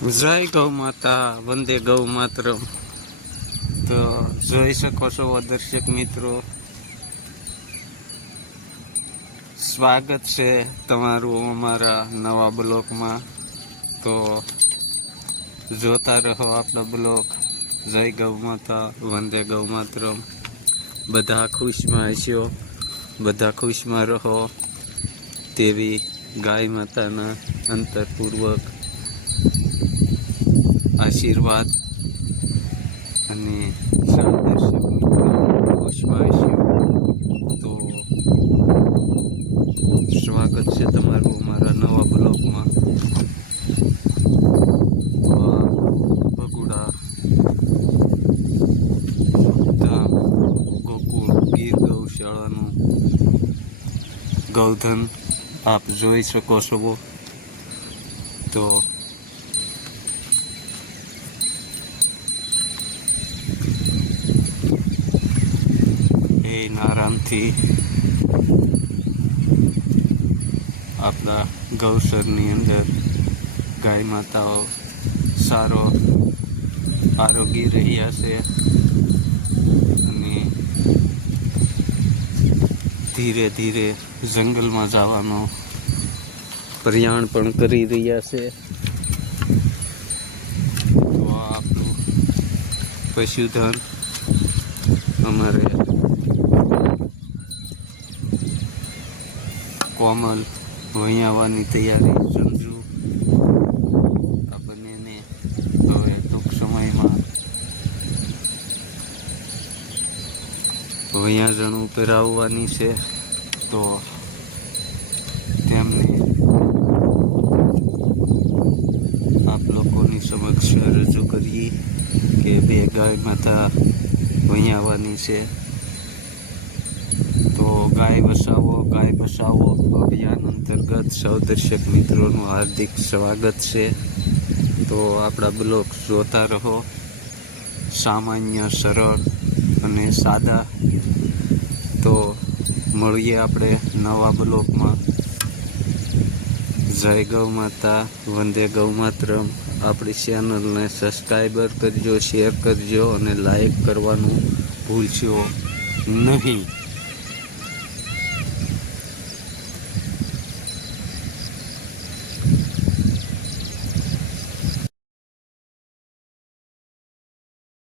જય ગૌ માતા, વંદે ગૌ માતરમ. તો જોઈ શકો છો દર્શક મિત્રો, સ્વાગત છે તમારું અમારા નવા બ્લોકમાં. તો જોતા રહો આપણા બ્લોક. જય ગૌ માતા, વંદે ગૌ માતરમ. બધા ખુશમાં હશો, બધા ખુશમાં રહો તેવી ગાય માતાના અંતરપૂર્વક આશીર્વાદ અને દર્શક મિત્રો ખુશમાં હશો. તો સ્વાગત છે તમારું અમારા નવા બ્લોકમાં. બગુડા ધામ ગોકુળ ગીર ગૌશાળાનું ગૌધન આપ જોઈ શકો છો. તો આરામથી આપણા ગૌસરની અંદર ગાય માતાઓ સારો આરોગી રહ્યા છે અને ધીરે ધીરે જંગલમાં જવાનો પ્રયાણ પણ કરી રહ્યા છે. તો આપણું પશુધન અમારે કોમલ અહીં આવવાની તૈયારી. સંજુ આ બંનેને હવે ટૂંક સમયમાં અહીંયા જણું પહેરાવવાની છે. તો તેમને આપ લોકોની સમક્ષ રજૂ કરીએ કે બે ગાય માતા અહીં આવવાની છે. તો ગાય બસાવો અભિયાન અંતર્ગત સૌ દર્શક મિત્રોનું હાર્દિક સ્વાગત છે. તો આપણા બ્લોગ જોતા રહો, સામાન્ય, સરળ અને સાદા. તો મળીએ આપણે નવા બ્લોગમાં. જય ગૌ માતા, વંદે ગૌ માતરમ. આપણી ચેનલને સબસ્ક્રાઈબર કરજો, શેર કરજો અને લાઈક કરવાનું ભૂલશો નહીં.